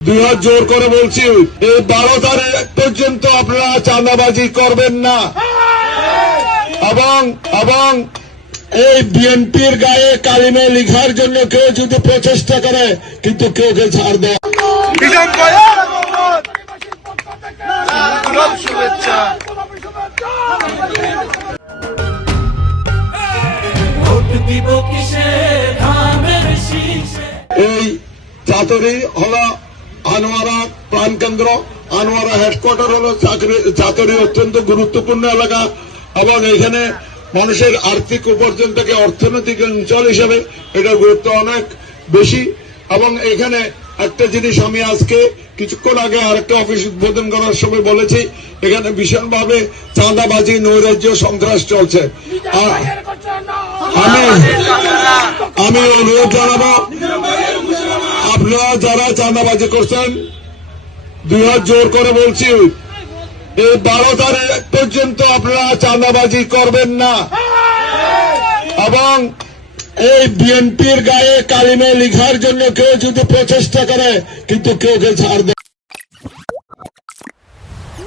দুহাত জোর করে বলছি, এই 12 তারিখ পর্যন্ত আপনারা চাঁদাবাজি করবেন না এবং এই বিএনপির গায়ে কালিমে লিখার জন্য কেউ যদি প্রচেষ্টা করে কিন্তু কেউ ছাড় দেয়। এই চাতুরি হলো আনোয়ারা প্রাণকেন্দ্র, আনোয়ারা হেডকোয়ার্টার হলো চাতুরি অত্যন্ত গুরুত্বপূর্ণ এলাকা এবং এখানে মানুষের আর্থিক উপার্জন থেকে অর্থনৈতিক অঞ্চল হিসেবে এটা গুরুত্ব অনেক বেশি। এবং এখানে একটা জিনিস আমি আজকে কিছুক্ষণ আগে আরেকটা অফিস উদ্বোধন করার সময় বলেছি, এখানে ভীষণভাবে চাঁদাবাজি নৈরাজ্য সন্ত্রাস চলছে। আমি অনুরোধ জানাবো, আপনারা যারা চাঁদাবাজি করছেন দুহাত জোর করে বলছি, এই 12 তারিখ পর্যন্ত আপনারা চাঁদাবাজি করবেন না এবং এই বিএনপির গায়ে কালিমে লিখার জন্য কেউ যদি প্রচেষ্টা করে কিন্তু কেউ ছাড় দেয়।